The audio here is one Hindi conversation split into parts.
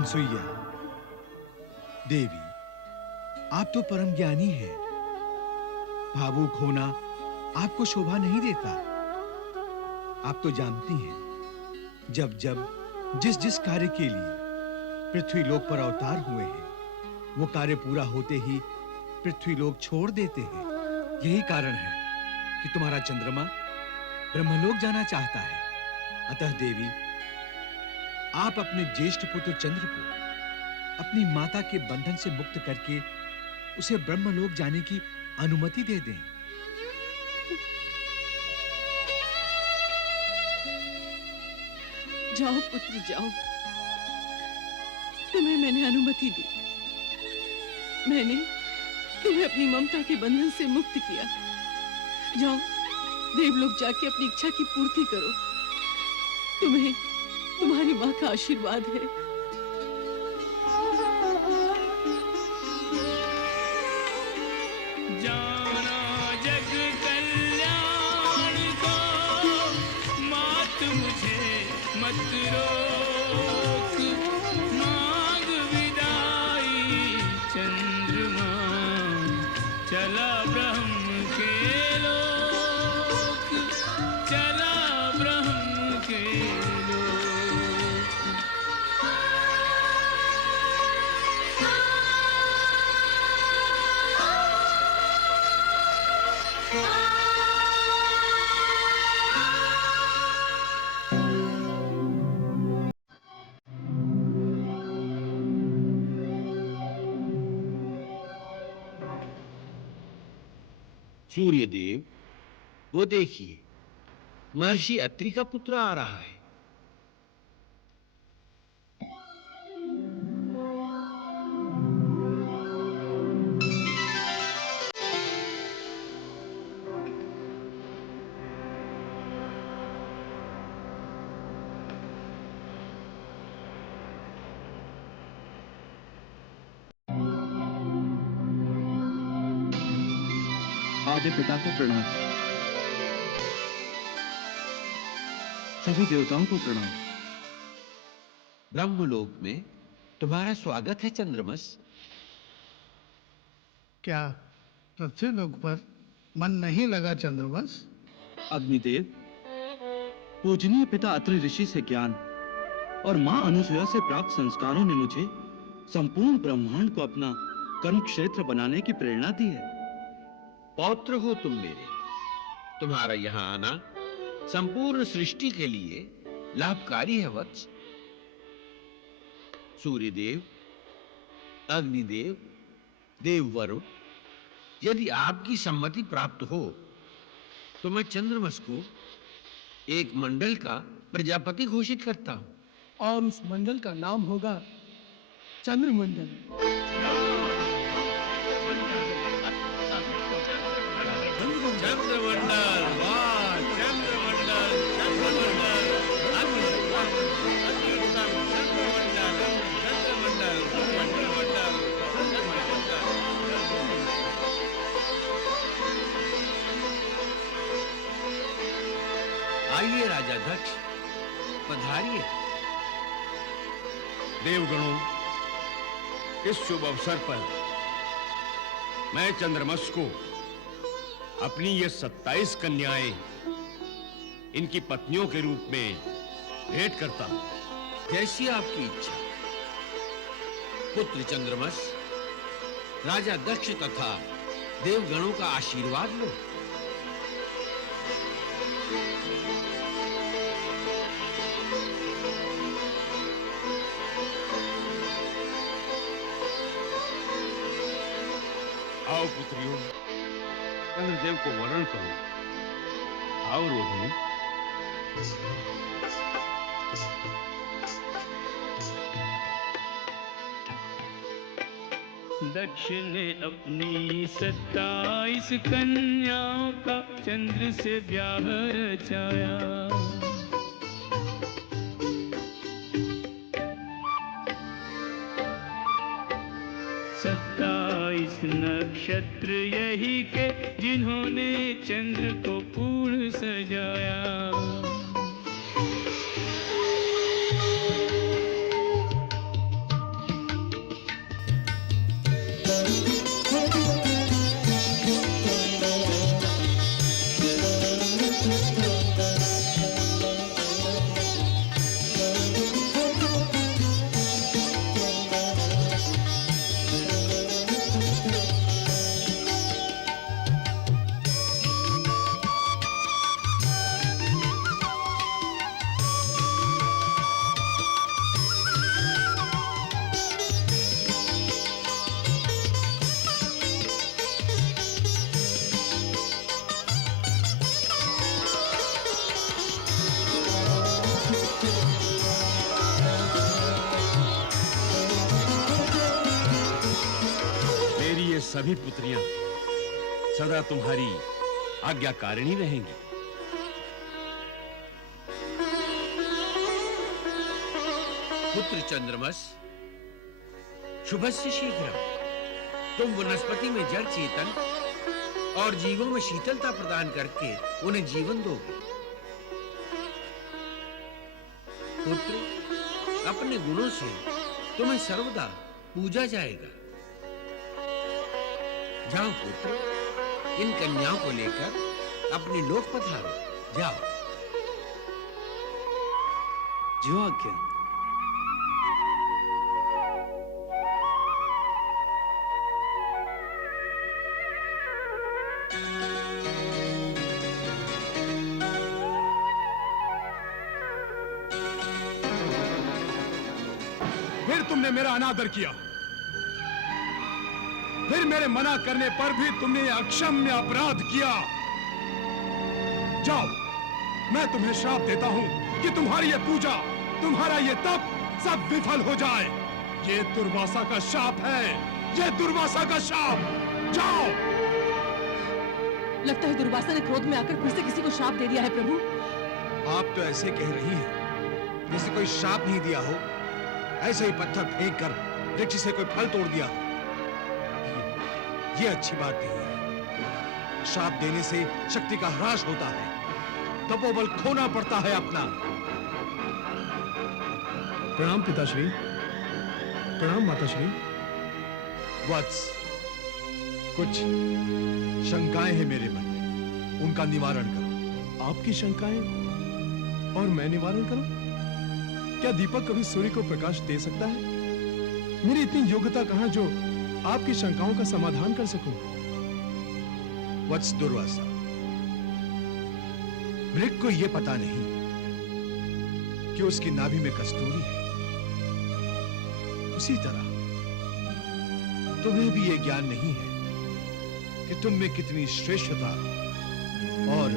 अनसुईया देवी, आप तो परम ज्ञानी हैं। भावुक होना आपको शोभा नहीं देता। आप तो जानती हैं, जब जब जिस जिस कार्य के लिए पृथ्वी लोक पर अवतार हुए हैं, वो कार्य पूरा होते ही पृथ्वी लोक छोड़ देते हैं। यही कारण है कि तुम्हारा चंद्रमा ब्रह्मलोक जाना चाहता है। अतः देवी, आप अपने ज्येष्ठ पुत्र चंद्र को अपनी माता के बंधन से मुक्त करके उसे ब्रह्मलोक जाने की अनुमति दे दें। जाओ पुत्र जाओ, तुम्हें मैंने अनुमति दी। मैंने तुम्हें अपनी ममता के बंधन से मुक्त किया। जाओ देवलोक जाके अपनी इच्छा की पूर्ति करो। तुम्हें तुम्हारी मां का आशीर्वाद है। जाना जग कल्याण को, मात मुझे मत रोक। मांग विदाई चंद्रमा, चला ब्रह्म के लोक, चला ब्रह्म के लोक। सूर्यदेव, वो देखिए, महर्षि अत्रि का पुत्र आ रहा है। आद्य पिता को प्रणाम। सभी देवताओं को प्रणाम। ब्रह्मलोक में तुम्हारा स्वागत है चंद्रमस। क्या पृथ्वीलोक पर मन नहीं लगा चंद्रवंश? अग्निदेव, पूजनीय पिता अत्रि ऋषि से ज्ञान और मां अनुसुया से प्राप्त संस्कारों ने मुझे संपूर्ण ब्रह्मांड को अपना कर्म क्षेत्र बनाने की प्रेरणा दी है। पौत्र हो तुम मेरे। तुम्हारा यहां आना संपूर्ण सृष्टि के लिए लाभकारी है वत्स। सूर्यदेव, अग्निदेव, देववरुण, यदि आपकी सम्मति प्राप्त हो तो मैं चंद्रमस को एक मंडल का प्रजापति घोषित करता हूं। और उस मंडल का नाम होगा चंद्रमंडल। चंद्रमंडल, वाह, चंद्रमंडल, चंद्रमंडल, अत्युत्तम, अत्युत्तम, चंद्रमंडल, चंद्रमंडल, चंद्रमंडल, चंद्रमंडल। आइए राजा दक्ष, पधारिए। देवगणों, इस शुभ अवसर पर मैं चंद्रमस को अपनी ये 27 कन्याएं इनकी पत्नियों के रूप में भेंट करता हूं। जैसी आपकी इच्छा। पुत्र चंद्रमस, राजा दक्ष तथा देवगणों का आशीर्वाद लो। आओ पुत्रियों, चंद्रदेव को वरण करो। आओ रोहिणी। दक्ष ने अपनी 27 कन्याओं का चंद्र से ब्याह रचाया। 27 नक्षत्र यही के जिन्होंने चंद्र को पूर्ण सजाया। सभी पुत्रियां सदा तुम्हारी आज्ञाकारिणी रहेंगी। पुत्र चंद्रमस, शुभस्य शीघ्रम। तुम वनस्पति में जड़ चेतन और जीवों में शीतलता प्रदान करके उन्हें जीवन दोगे। पुत्र, अपने गुणों से तुम्हें सर्वदा पूजा जाएगा। जाओ पुत्र, इन कन्याओं को लेकर अपने लोक पधारो। जाओ। जो आज्ञा। फिर तुमने मेरा अनादर किया, फिर मेरे मना करने पर भी तुमने यह अक्षम्य अपराध किया। जाओ, मैं तुम्हें श्राप देता हूं कि तुम्हारी ये पूजा, तुम्हारा ये तप सब विफल हो जाए। ये दुर्वासा का शाप है, ये दुर्वासा का शाप। जाओ। लगता है दुर्वासा ने क्रोध में आकर फिर से किसी को श्राप दे दिया है प्रभु। आप तो ऐसे कह रही हैं जैसे कोई श्राप नहीं दिया हो, ऐसे ही पत्थर फेंक कर वृक्ष से कोई फल तोड़ दिया हो। ये अच्छी बात नहीं है। श्राप देने से शक्ति का ह्रास होता है, तपोबल खोना पड़ता है अपना। प्रणाम पिताश्री। प्रणाम माताश्री। वत्स, कुछ शंकाएं हैं मेरे मन में, उनका निवारण करो। आपकी शंकाएं और मैं निवारण करूं? क्या दीपक कभी सूर्य को प्रकाश दे सकता है? मेरी इतनी योग्यता कहां जो आपकी शंकाओं का समाधान कर सकूं? वत्स दुर्वासा, मृग को यह पता नहीं कि उसकी नाभि में कस्तूरी है। उसी तरह तुम्हें भी यह ज्ञान नहीं है कि तुम में कितनी श्रेष्ठता और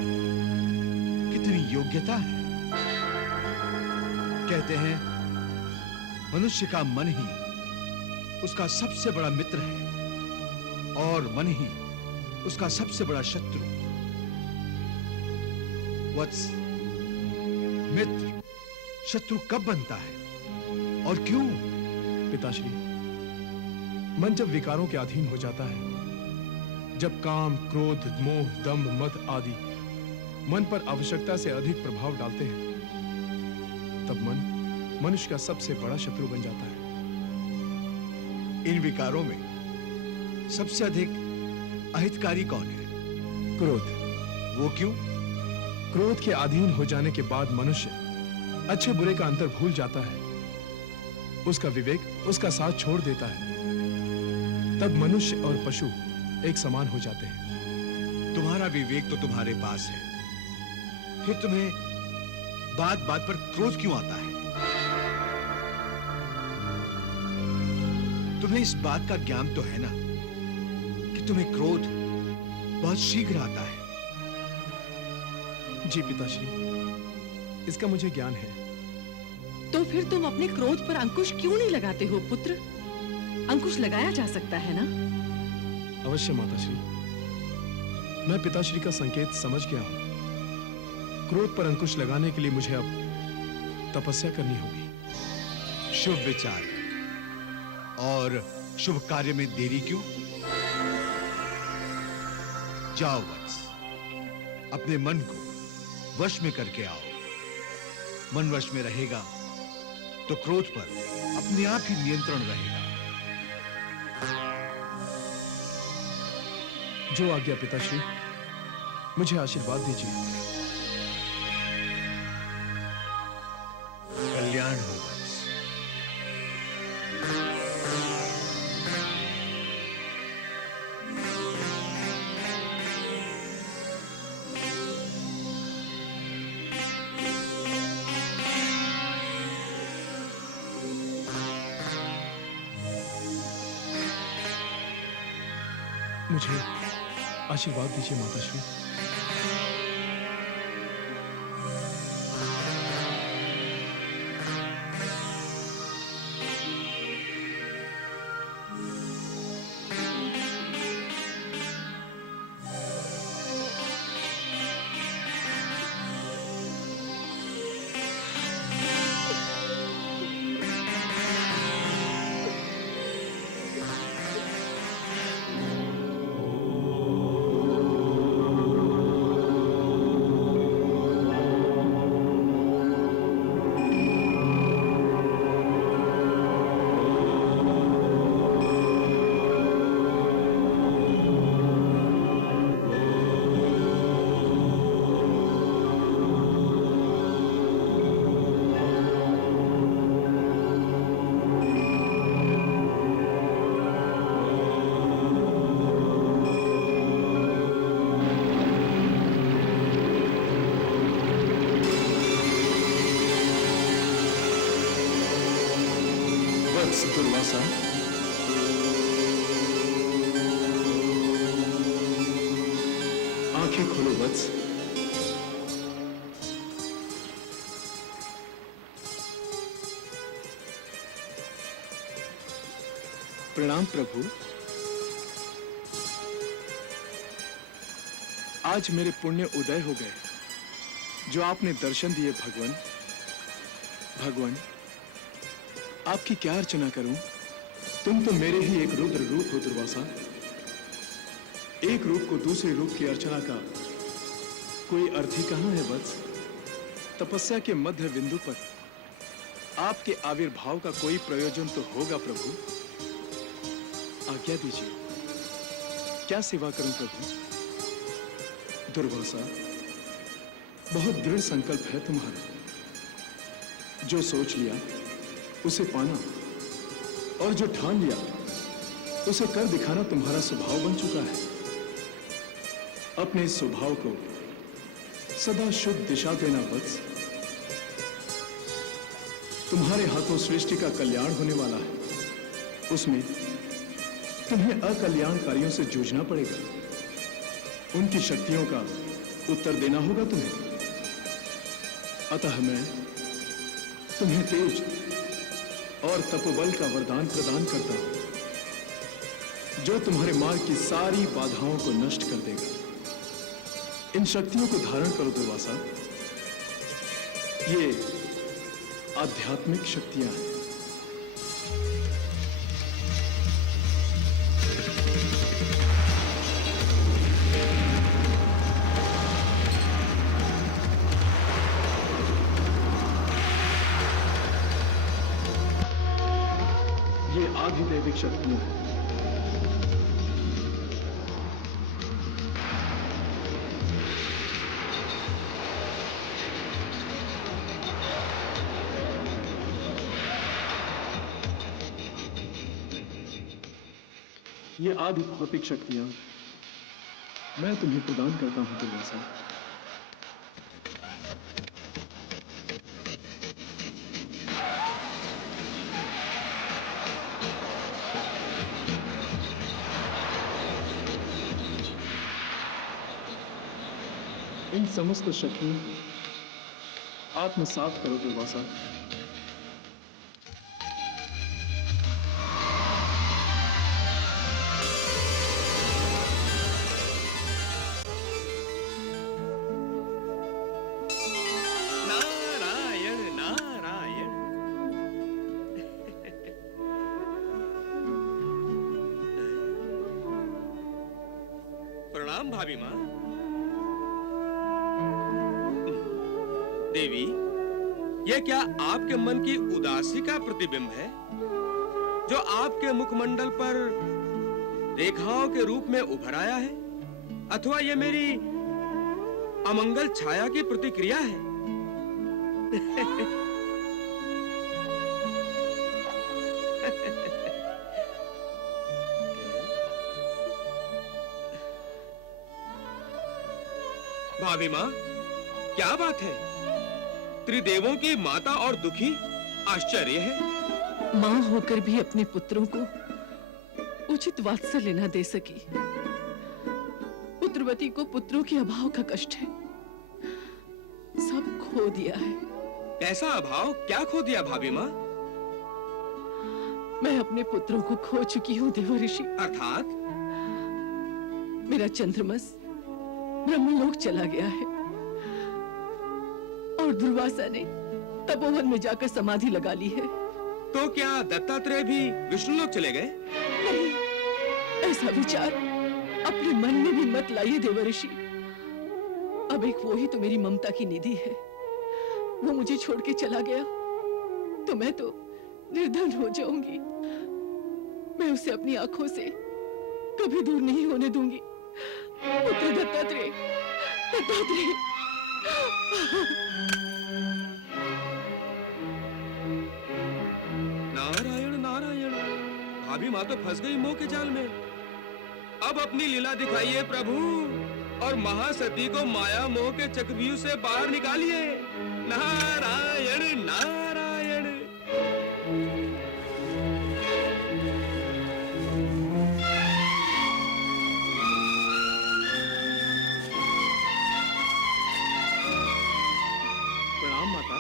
कितनी योग्यता है। कहते हैं मनुष्य का मन ही उसका सबसे बड़ा मित्र है और मन ही उसका सबसे बड़ा शत्रु। वत्स, मित्र शत्रु कब बनता है और क्यों? पिताश्री, मन जब विकारों के अधीन हो जाता है, जब काम, क्रोध, मोह, दंभ, मद आदि मन पर आवश्यकता से अधिक प्रभाव डालते हैं, तब मन मनुष्य का सबसे बड़ा शत्रु बन जाता है। इन विकारों में सबसे अधिक अहितकारी कौन है? क्रोध। वो क्यों? क्रोध के अधीन हो जाने के बाद मनुष्य अच्छे बुरे का अंतर भूल जाता है, उसका विवेक उसका साथ छोड़ देता है। तब मनुष्य और पशु एक समान हो जाते हैं। तुम्हारा विवेक तो तुम्हारे पास है, फिर तुम्हें बात बात पर क्रोध क्यों आता है? तुम्हें इस बात का ज्ञान तो है ना कि तुम्हें क्रोध बहुत शीघ्र आता है। जी पिताश्री, इसका मुझे ज्ञान है। तो फिर तुम अपने क्रोध पर अंकुश क्यों नहीं लगाते हो पुत्र? अंकुश लगाया जा सकता है ना? अवश्य माताश्री, मैं पिताश्री का संकेत समझ गया हूं। क्रोध पर अंकुश लगाने के लिए मुझे अब तपस्या करनी होगी। शुभ विचार और शुभ कार्य में देरी क्यों? जाओ वत्स, अपने मन को वश में करके आओ। मन वश में रहेगा तो क्रोध पर अपने आप ही नियंत्रण रहेगा। जो आज्ञा पिताश्री, मुझे आशीर्वाद दीजिए। कल्याण हो वत्स। मुझे आशीर्वाद दीजिए माताश्री। दुर्वासा, आंखें खोलो वत्स। प्रणाम प्रभु। आज मेरे पुण्य उदय हो गए जो आपने दर्शन दिए भगवान। भगवान, आपकी क्या अर्चना करूं? तुम तो मेरे ही एक रुद्र रूप हो दुर्वासा। एक रूप को दूसरे रूप की अर्चना का कोई अर्थ ही कहां है वत्स? तपस्या के मध्य बिंदु पर आपके आविर्भाव का कोई प्रयोजन तो होगा प्रभु। आज्ञा दीजिए, क्या सेवा करूं प्रभु? दुर्वासा, बहुत दृढ़ संकल्प है तुम्हारा। जो सोच लिया उसे पाना, और जो ठान लिया उसे कर दिखाना तुम्हारा स्वभाव बन चुका है। अपने इस स्वभाव को सदा शुद्ध दिशा देना वत्स। तुम्हारे हाथों सृष्टि का कल्याण होने वाला है, उसमें तुम्हें अकल्याणकारियों से जूझना पड़ेगा। उनकी शक्तियों का उत्तर देना होगा तुम्हें। अतः मैं तुम्हें तेज और तपोबल का वरदान प्रदान करता हूं, जो तुम्हारे मार्ग की सारी बाधाओं को नष्ट कर देगा। इन शक्तियों को धारण करो दुर्वासा। ये आध्यात्मिक शक्तियां हैं। ये आधिदैविक शक्तियां हैं। ये आदि भौतिक शक्तियां मैं तुम्हें प्रदान करता हूं दुर्वासा। इन समस्त शक्तियों को आत्मसात करो दुर्वासा। नारायण नारायण। प्रणाम भाभी माँ। देवी, यह क्या आपके मन की उदासी का प्रतिबिंब है जो आपके मुखमंडल पर रेखाओं के रूप में उभर आया है, अथवा यह मेरी अमंगल छाया की प्रतिक्रिया है? भाभी माँ, क्या बात है? त्रिदेवों की माता और दुखी, आश्चर्य है। मां होकर भी अपने पुत्रों को उचित वात्सल्य न दे सकी। पुत्रवती को पुत्रों के अभाव का कष्ट है। सब खो दिया है। कैसा अभाव? क्या खो दिया भाभी माँ? मैं अपने पुत्रों को खो चुकी हूँ देवर्षि। अर्थात? मेरा चंद्रमस ब्रह्मलोक चला गया है और दुर्वासा ने तपोवन में जाकर समाधि लगा ली है। तो क्या दत्तात्रेय भी विष्णुलोक चले गए? नहीं, ऐसा विचार अपने मन में भी मत लाइए देवर्षि। अब एक वो ही तो मेरी ममता की निधि है। वो मुझे छोड़ के चला गया तो मैं तो निर्धन हो जाऊंगी। मैं उसे अपनी आंखों से कभी दूर नहीं होने दूंगी। पुत्र दत्तात्रेय, दत्तात्रेय। नारायण नारायण। भाभी माँ तो फंस गई मोह के जाल में। अब अपनी लीला दिखाइए प्रभु और महासती को माया मोह के चक्रव्यूह से बाहर निकालिए। नारायण नारायण। प्रणाम माता।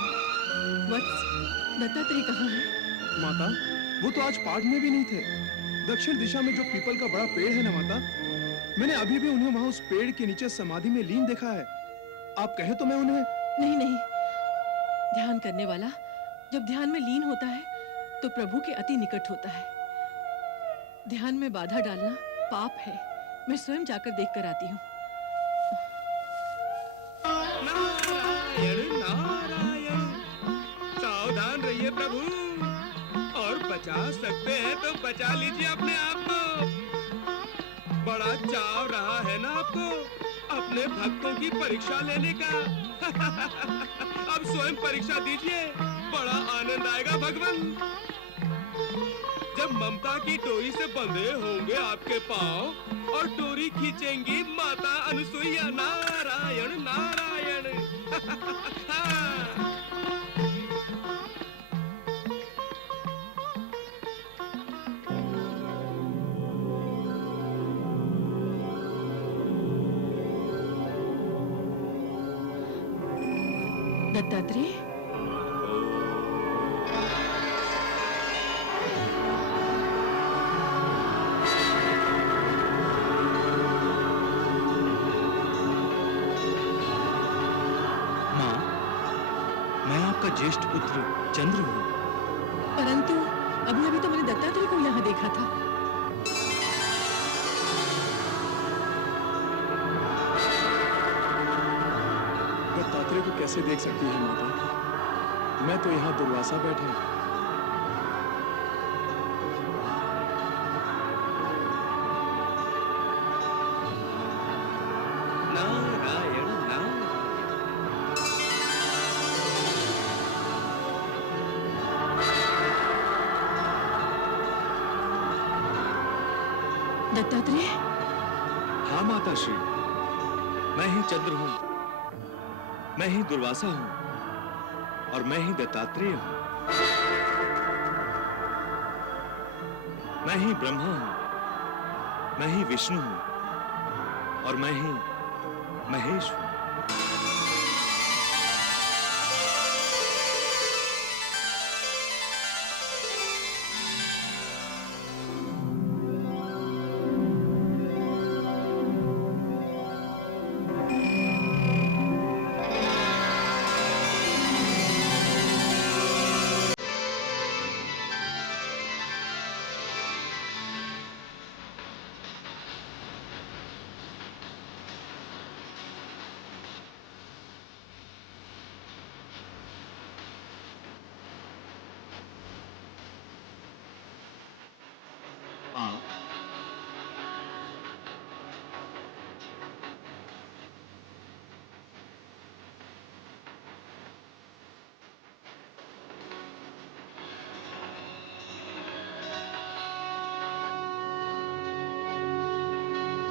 वत्स, दत्तात्रेय कहाँ है? माता, वो तो आज पाठ में भी नहीं थे। दक्षिण दिशा में जो पीपल का बड़ा पेड़ है ना माता, मैंने अभी भी उन्हें वहां उस पेड़ के नीचे समाधि में लीन देखा है। आप कहे तो मैं उन्हें... नहीं नहीं, ध्यान करने वाला जब ध्यान में लीन होता है तो प्रभु के अति निकट होता है। ध्यान में बाधा डालना पाप है। मैं स्वयं जाकर देखकर आती हूँ। नारायण नारायण, सावधान रहिए प्रभु, और बचा सकते हैं तो बचा लीजिए अपने आप को। बड़ा चाव रहा है ना आपको अपने भक्तों की परीक्षा लेने का। अब स्वयं परीक्षा दीजिए, बड़ा आनंद आएगा भगवान। जब ममता की डोरी से बंधे होंगे आपके पांव और डोरी खींचेंगी माता अनुसुईया। नारायण नारायण। दत्तात्रेय, माँ, मैं आपका ज्येष्ठ पुत्र चंद्र हूँ। परंतु अभी अभी तो मैंने दत्तात्रेय को यहाँ देखा था। दत्तात्रेय को कैसे देख सकती है माता? मैं तो यहाँ दुर्वासा बैठा हूँ। नारायण नारायण। दत्तात्रेय, हाँ माता श्री, मैं ही चंद्र हूँ, मैं ही दुर्वासा हूँ, और मैं ही दत्तात्रेय हूँ। मैं ही ब्रह्मा हूँ, मैं ही विष्णु हूँ, और मैं ही महेश हूँ।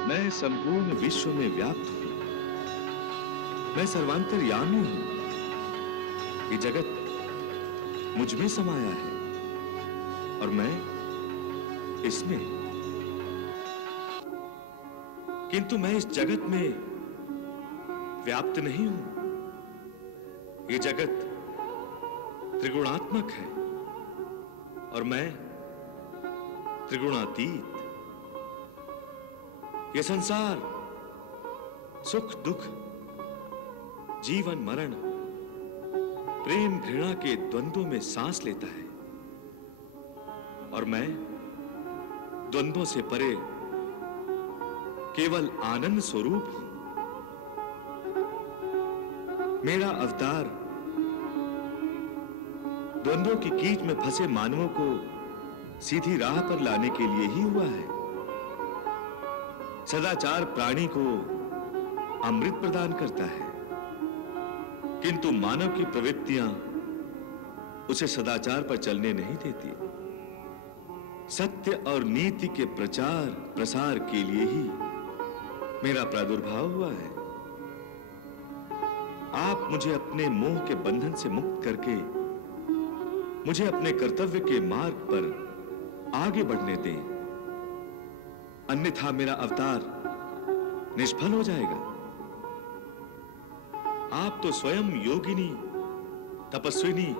मैं संपूर्ण विश्व में व्याप्त हूं। मैं सर्वांतर्यामी हूं। ये जगत मुझ में समाया है और मैं इसमें। किंतु मैं इस जगत में व्याप्त नहीं हूं। ये जगत त्रिगुणात्मक है और मैं त्रिगुणातीत। ये संसार सुख दुख, जीवन मरण, प्रेम घृणा के द्वंद्वों में सांस लेता है और मैं द्वंद्वों से परे केवल आनंद स्वरूप हूं। मेरा अवतार द्वंद्वों की कीच में फंसे मानवों को सीधी राह पर लाने के लिए ही हुआ है। सदाचार प्राणी को अमृत प्रदान करता है, किंतु मानव की प्रवृत्तियां उसे सदाचार पर चलने नहीं देती। सत्य और नीति के प्रचार प्रसार के लिए ही मेरा प्रादुर्भाव हुआ है। आप मुझे अपने मोह के बंधन से मुक्त करके मुझे अपने कर्तव्य के मार्ग पर आगे बढ़ने दें, अन्यथा मेरा अवतार निष्फल हो जाएगा। आप तो स्वयं योगिनी तपस्विनी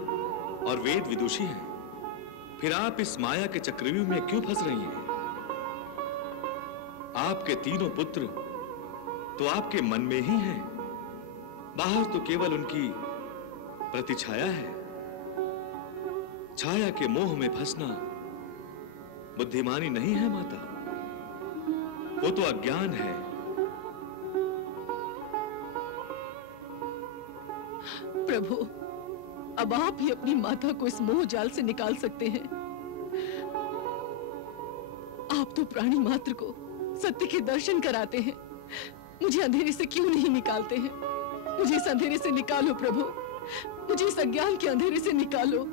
और वेद विदुषी हैं, फिर आप इस माया के चक्रव्यूह में क्यों फंस रही हैं? आपके तीनों पुत्र तो आपके मन में ही हैं, बाहर तो केवल उनकी प्रतिछाया है। छाया के मोह में फंसना बुद्धिमानी नहीं है माता, वो तो अज्ञान है। प्रभु, अब आप ही अपनी माता को इस मोह जाल से निकाल सकते हैं। आप तो प्राणी मात्र को सत्य के दर्शन कराते हैं, मुझे अंधेरे से क्यों नहीं निकालते हैं? मुझे इस अंधेरे से निकालो प्रभु, मुझे इस अज्ञान के अंधेरे से निकालो।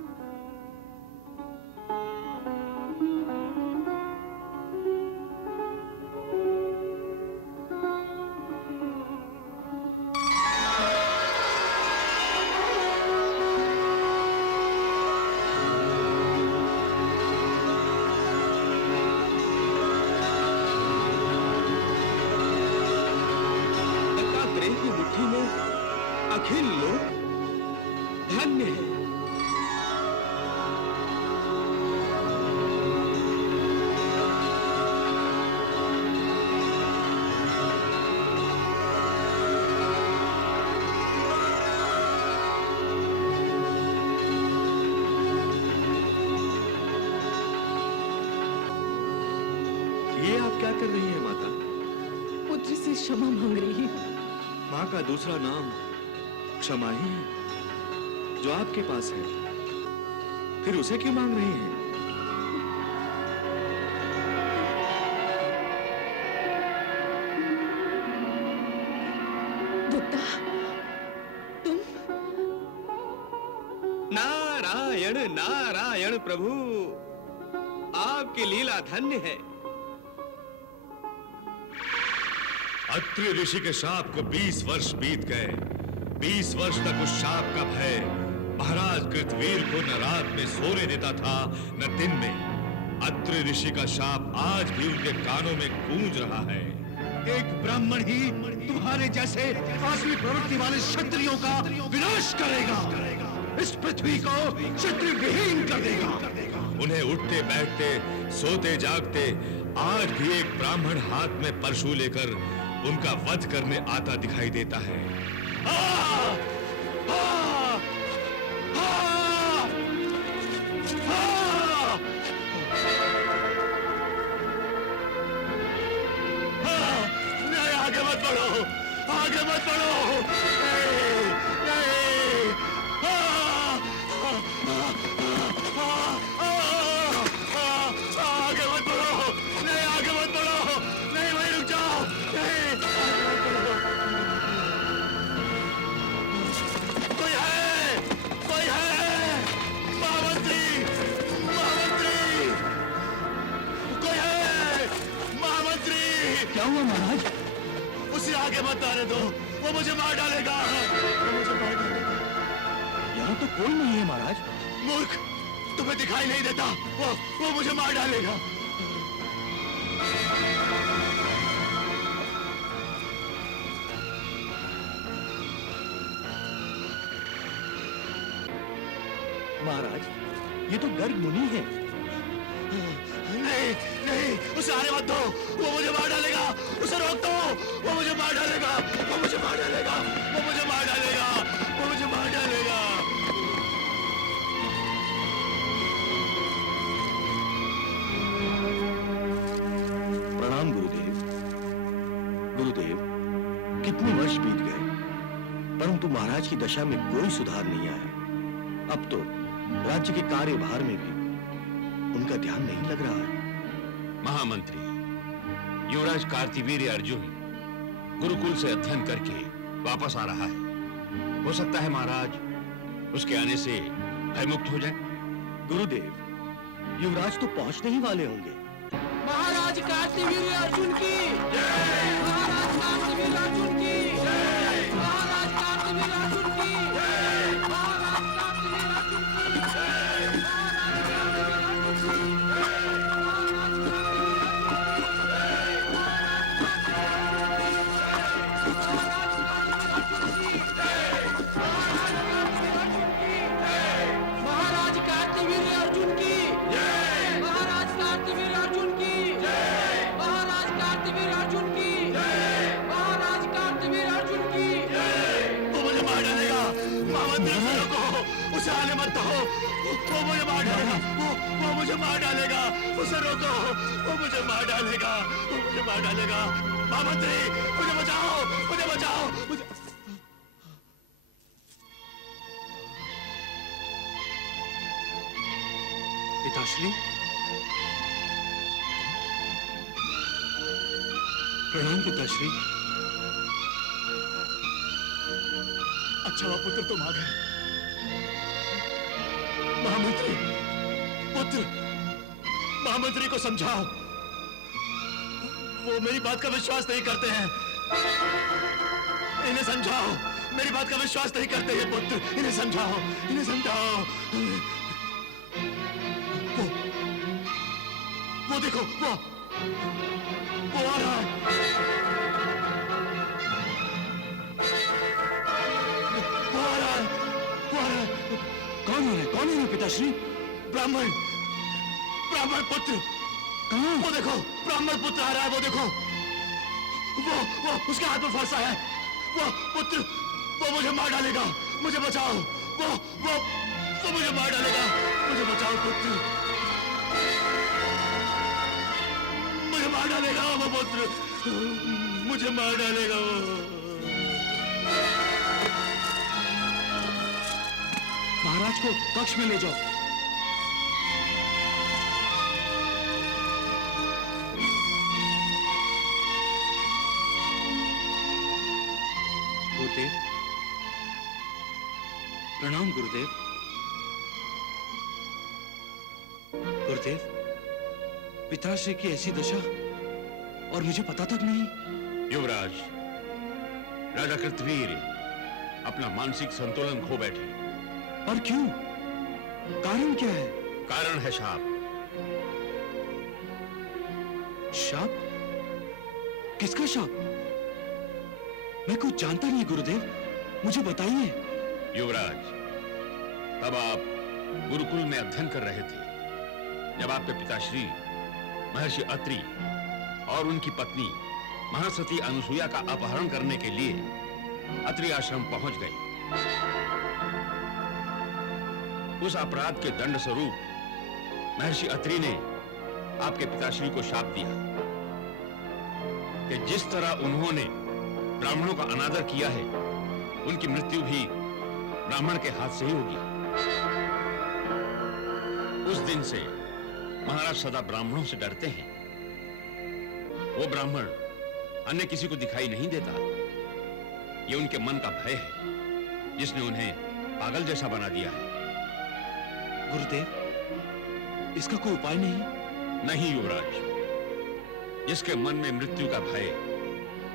अखिल लोग धन्य है। ये आप क्या कर रही हैं माता? पुत्र से क्षमा मांग रही है। माँ का दूसरा नाम क्षमा ही है, जो आपके पास है, फिर उसे क्यों मांग रही हैं? दत्ता, तुम? नारायण नारायण प्रभु, आपकी लीला धन्य है। अत्रि ऋषि के शाप को 20 वर्ष बीत गए। 20 वर्ष तक उस शाप का भय महाराज कृतवीर को न रात में सोने देता था न दिन में। अत्रि ऋषि का शाप आज भी उनके कानों में गूंज रहा है। एक ब्राह्मण ही तुम्हारे जैसे आसुरी प्रवृत्ति वाले क्षत्रियों का विनाश करेगा, इस पृथ्वी को क्षत्रिय विहीन कर देगा। उन्हें उठते बैठते सोते जागते आज भी एक ब्राह्मण हाथ में परशु लेकर उनका वध करने आता दिखाई देता है। नहीं, आगे मत बढ़ो, आगे मत बढ़ो। नहीं, नहीं। आगे मत बढ़ो, नहीं आगे मत बढ़ो, नहीं वहीं रुक जाओ, नहीं आगे मत बढ़ो। कोई है, कोई है, महामंत्री, महामंत्री, कोई है, महामंत्री। क्या हुआ महाराज? उसे आगे मत आने दो, वो मुझे मार डालेगा, वो मुझे मार डालेगा। यहाँ तो कोई नहीं है महाराज। मूर्ख, तुम्हें दिखाई नहीं देता, वो मुझे मार डालेगा। महाराज, ये तो गर्ग मुनि है। नहीं, नहीं, उसे आने मत दो, वो मुझे मार डालेगा, उसे रोक दो, वो मुझे मार डालेगा, वो मुझे मार डालेगा, वो मुझे मार डालेगा, वो मुझे मार डालेगा। प्रणाम गुरुदेव। गुरुदेव, कितने वर्ष बीत गए, परंतु महाराज की दशा में कोई सुधार नहीं आया। अब तो राज्य के कार्यभार में भी उनका ध्यान नहीं लग रहा है। महामंत्री, युवराज कार्तिवीर्य अर्जुन गुरुकुल से अध्ययन करके वापस आ रहा है। हो सकता है महाराज उसके आने से भयमुक्त हो जाए। गुरुदेव, युवराज तो पहुंचने ही वाले होंगे। महाराज कार्तिवीर्य अर्जुन की जय, महाराज कार्तिवीर्य अर्जुन की जय, महाराज कार्तिवीर्य अर्जुन की जय, महाराज कार्तिवीर्य अर्जुन की जय, महाराज कार्तिवीर्य अर्जुन की जय, महाराज कार्तिवीर्य अर्जुन की जय, महाराज कार्तिवीर्य अर्जुन की महामंत्री उसे रोको, उसे आने मत दो, वो मुझे मार डालेगा, वो मुझे मार डालेगा, उसे रोको, वो मुझे मार डालेगा, वो मुझे मार डालेगा। महामंत्री मुझे बचाओ, मुझे बचाओ, मुझे। पिताश्री, प्रणाम पिताश्री। अच्छा हुआ पुत्र तुम आ गए। महामंत्री, पुत्र, महामंत्री को समझाओ, वो मेरी बात का विश्वास नहीं करते हैं। इन्हें समझाओ, मेरी बात का विश्वास नहीं करते हैं पुत्र, इन्हें समझाओ, इन्हें समझाओ। वो देखो, वो आ रहा है। वो आ रहा है, वो आ रहा है। कौन है? कौन है पिताश्री? ब्राह्मण, ब्राह्मण पुत्र। कहाँ? वो देखो, ब्राह्मण पुत्र आ रहा है, वो देखो। वो उसके हाथ में फंसा है। वो पुत्र, वो मुझे मार डालेगा, मुझे बचाओ। वो मुझे मार डालेगा, मुझे बचाओ पुत्र। मुझे मार डालेगा वो पुत्र, मुझे मार डालेगा वो। महाराज को कक्ष में ले जाओ। गुरुदेव, प्रणाम गुरुदेव। गुरुदेव, पिताश्री की ऐसी दशा और मुझे पता तक नहीं। युवराज, राजा कृतवीर अपना मानसिक संतुलन खो बैठे। और क्यों? कारण क्या है? कारण है शाप। शाप? किसका शाप? मैं कुछ जानता नहीं गुरुदेव, मुझे बताइए। युवराज, तब आप गुरुकुल में अध्ययन कर रहे थे जब आपके पिताश्री महर्षि अत्रि और उनकी पत्नी महासती अनुसुईया का अपहरण करने के लिए अत्रि आश्रम पहुंच गए। उस अपराध के दंड स्वरूप महर्षि अत्रि ने आपके पिताश्री को शाप दिया कि जिस तरह उन्होंने ब्राह्मणों का अनादर किया है, उनकी मृत्यु भी ब्राह्मण के हाथ से ही होगी। उस दिन से महाराज सदा ब्राह्मणों से डरते हैं। वो ब्राह्मण अन्य किसी को दिखाई नहीं देता। ये उनके मन का भय है जिसने उन्हें पागल जैसा बना दिया है। गुरुदेव, इसका कोई उपाय नहीं? नहीं युवराज, जिसके मन में मृत्यु का भय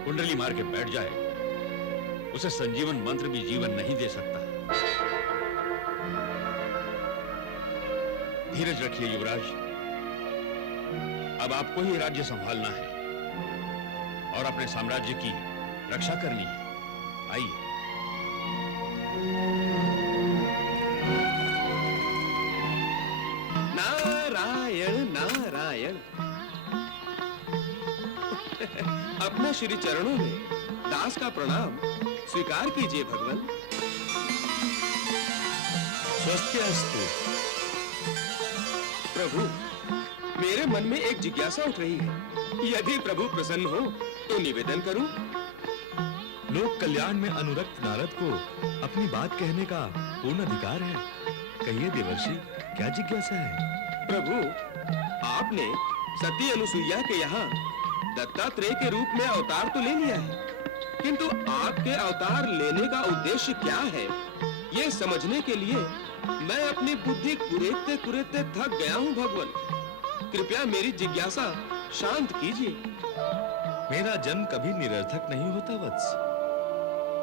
कुंडली मार के बैठ जाए, उसे संजीवन मंत्र भी जीवन नहीं दे सकता। धीरज रखिए युवराज, अब आपको ही राज्य संभालना है और अपने साम्राज्य की रक्षा करनी है। आइए। नारायण नारायण। अपने श्री चरणों में दास का प्रणाम स्वीकार कीजिए भगवान। स्वस्तिअस्तु। प्रभु, मेरे मन में एक जिज्ञासा उठ रही है, यदि प्रभु प्रसन्न हो तो निवेदन करूं। लोक कल्याण में अनुरक्त नारद को अपनी बात कहने का पूर्ण अधिकार है। कहिए देवर्षि, क्या जिज्ञासा है? प्रभु, आपने सती अनुसुईया के यहाँ दत्तात्रेय के रूप में अवतार तो ले लिया है, किंतु आपके अवतार लेने का उद्देश्य क्या है, ये समझने के लिए मैं अपनी बुद्धि कुरेदते कुरेदते थक गया हूँ भगवान। कृपया मेरी जिज्ञासा शांत कीजिए। मेरा जन्म कभी निरर्थक नहीं होता वत्स।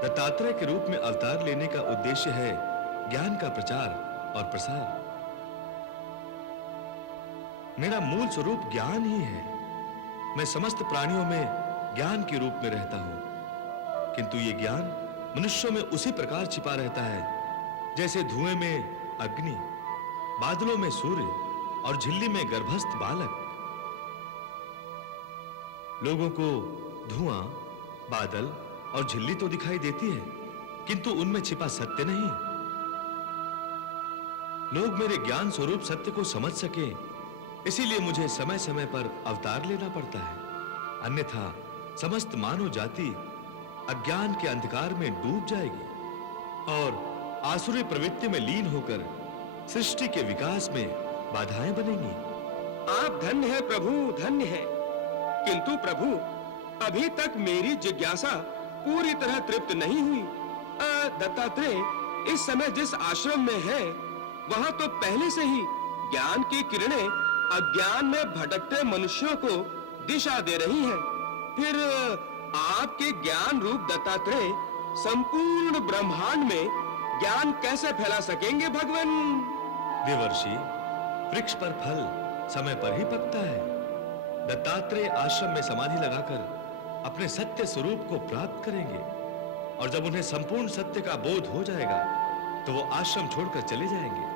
दत्तात्रेय के रूप में अवतार लेने का उद्देश्य है ज्ञान का प्रचार और प्रसार। मेरा मूल स्वरूप ज्ञान ही है। मैं समस्त प्राणियों में ज्ञान के रूप में रहता हूं, किंतु ये ज्ञान मनुष्यों में उसी प्रकार छिपा रहता है जैसे धुएं में अग्नि, बादलों में सूर्य और झिल्ली में गर्भस्थ बालक। लोगों को धुआं, बादल और झिल्ली तो दिखाई देती है, किंतु उनमें छिपा सत्य नहीं, लोग मेरे ज्ञान स्वरूप सत्य को समझ सकें, इसीलिए मुझे समय समय पर अवतार लेना पड़ता है। अन्यथा समस्त मानव जाति अज्ञान के अंधकार में डूब जाएगी और आसुरी प्रवृत्ति में लीन होकर सृष्टि के विकास में बाधाएं बनेंगी। आप धन्य है प्रभु, धन्य है। किंतु प्रभु, अभी तक मेरी जिज्ञासा पूरी तरह तृप्त नहीं हुई। दत्तात्रेय इस समय जिस आश्रम में है, वहां तो पहले से ही ज्ञान की किरणें अज्ञान में भटकते मनुष्यों को दिशा दे रही हैं। फिर आपके ज्ञान रूप दत्तात्रेय संपूर्ण ब्रह्मांड में ज्ञान कैसे फैला सकेंगे भगवान? देवर्षि, वृक्ष पर फल समय पर ही पकता है। दत्तात्रेय आश्रम में समाधि लगाकर अपने सत्य स्वरूप को प्राप्त करेंगे और जब उन्हें संपूर्ण सत्य का बोध हो जाएगा तो वो आश्रम छोड़कर चले जाएंगे।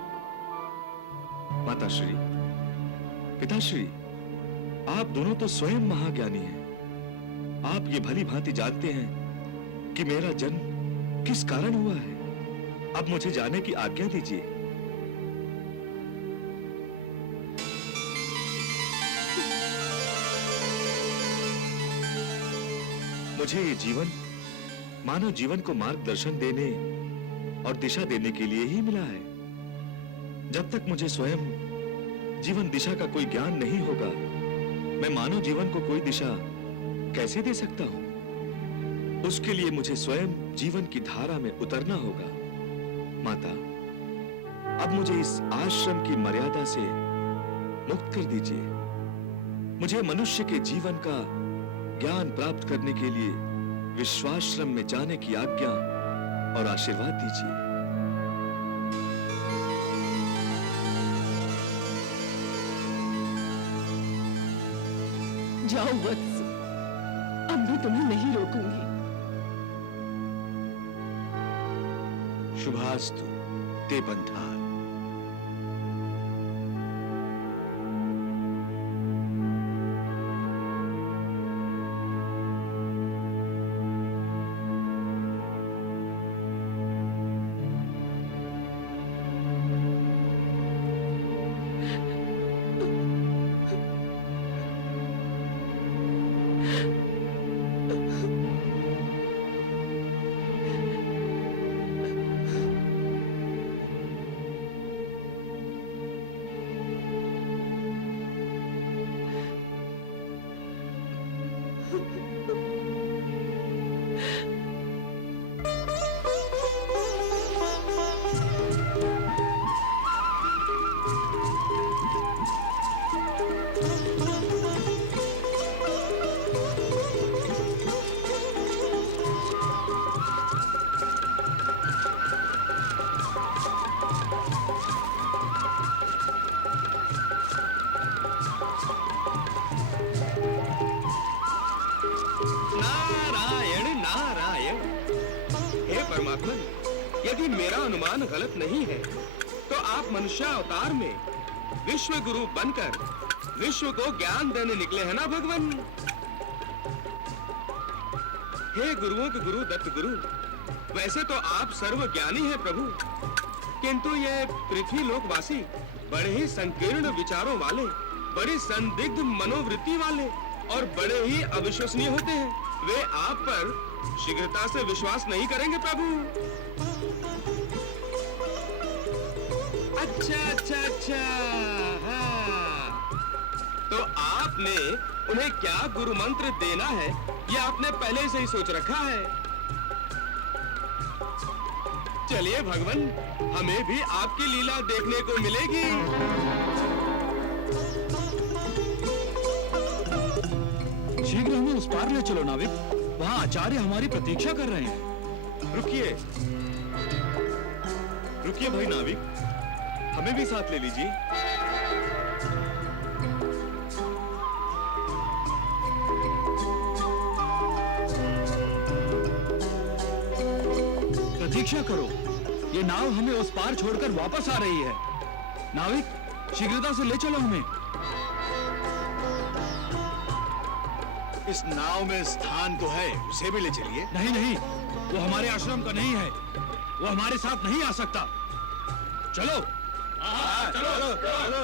माताश्री, पिताश्री, आप दोनों तो स्वयं महाज्ञानी हैं। आप ये भली भांति जानते हैं कि मेरा जन्म किस कारण हुआ है। अब मुझे जाने की आज्ञा दीजिए। मुझे ये जीवन मानव जीवन को मार्गदर्शन देने और दिशा देने के लिए ही मिला है। जब तक मुझे स्वयं जीवन दिशा का कोई ज्ञान नहीं होगा, मैं मानव जीवन को कोई दिशा कैसे दे सकता हूं? उसके लिए मुझे स्वयं जीवन की धारा में उतरना होगा। माता, अब मुझे इस आश्रम की मर्यादा से मुक्त कर दीजिए। मुझे मनुष्य के जीवन का ज्ञान प्राप्त करने के लिए विश्वाश्रम में जाने की आज्ञा और आशीर्वाद दीजिए। जाओ वत्स, अब मैं तुम्हें नहीं रोकूंगी। शुभास्तु ते बंधान। यदि मेरा अनुमान गलत नहीं है तो आप मनुष्य अवतार में विश्व गुरु बनकर विश्व को ज्ञान देने निकले हैं ना भगवान? हे गुरुओं के गुरु दत्त गुरु, वैसे तो आप सर्व ज्ञानी हैं प्रभु, किंतु ये पृथ्वी लोकवासी बड़े ही संकीर्ण विचारों वाले, बड़ी संदिग्ध मनोवृत्ति वाले और बड़े ही अविश्वसनीय होते हैं। वे आप पर शीघ्रता से विश्वास नहीं करेंगे प्रभु। अच्छा, हाँ। तो आपने उन्हें क्या गुरु मंत्र देना है, यह आपने पहले से ही सोच रखा है। चलिए भगवान, हमें भी आपकी लीला देखने को मिलेगी। शीघ्र हमें उस पार ले चलो नाविक, वहाँ आचार्य हमारी प्रतीक्षा कर रहे हैं। रुकिए, रुकिए भाई नाविक, हमें भी साथ ले लीजिए। प्रतीक्षा करो, ये नाव हमें उस पार छोड़कर वापस आ रही है। नाविक, शीघ्रता से ले चलो हमें। इस नाव में स्थान तो है, उसे भी ले चलिए। नहीं नहीं, वो हमारे आश्रम का नहीं है, वो हमारे साथ नहीं आ सकता। चलो चलो चलो।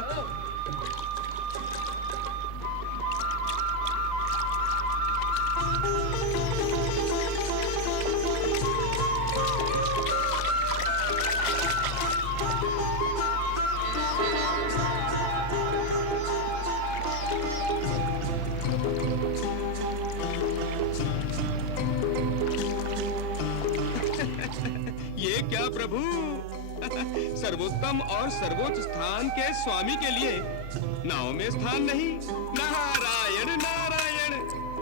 ये क्या प्रभु, सर्वोत्तम और सर्वोच्च स्थान के स्वामी के लिए नाव में स्थान नहीं। नारायण नारायण।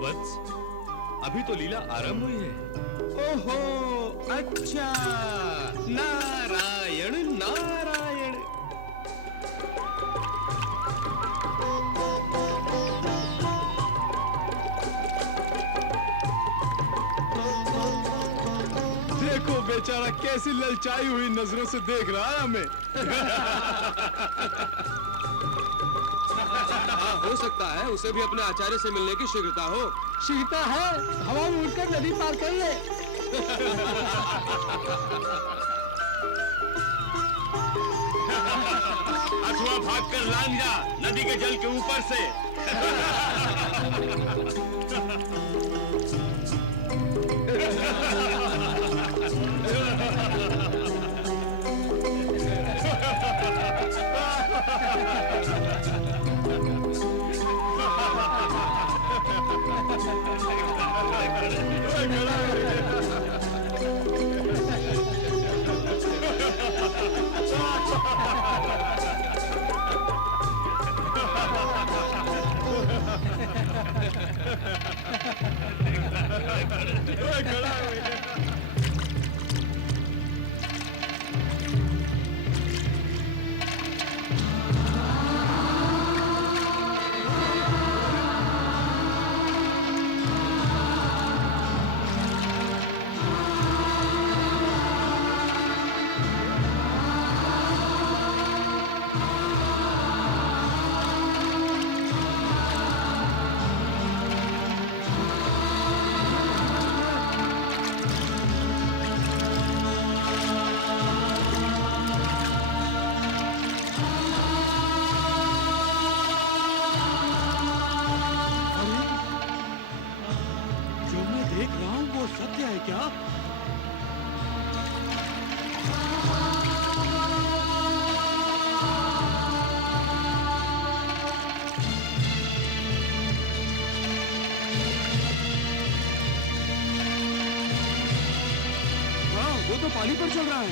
वत्स, अभी तो लीला आरंभ हुई है। ओहो, अच्छा, नारायण नारायण। देखो बेचारा कैसी ललचाई हुई नजरों से देख रहा है हमें। हाँ, हो सकता है उसे भी अपने आचार्य से मिलने की शीघ्रता हो। शीघ्रता है, हवा में उड़कर नदी पार कर ले। अथवा भागकर लांग जा नदी के जल के ऊपर से। जो मैं देख रहा हूँ वो सत्य है क्या? हाँ, वो तो पानी पर चल रहा है।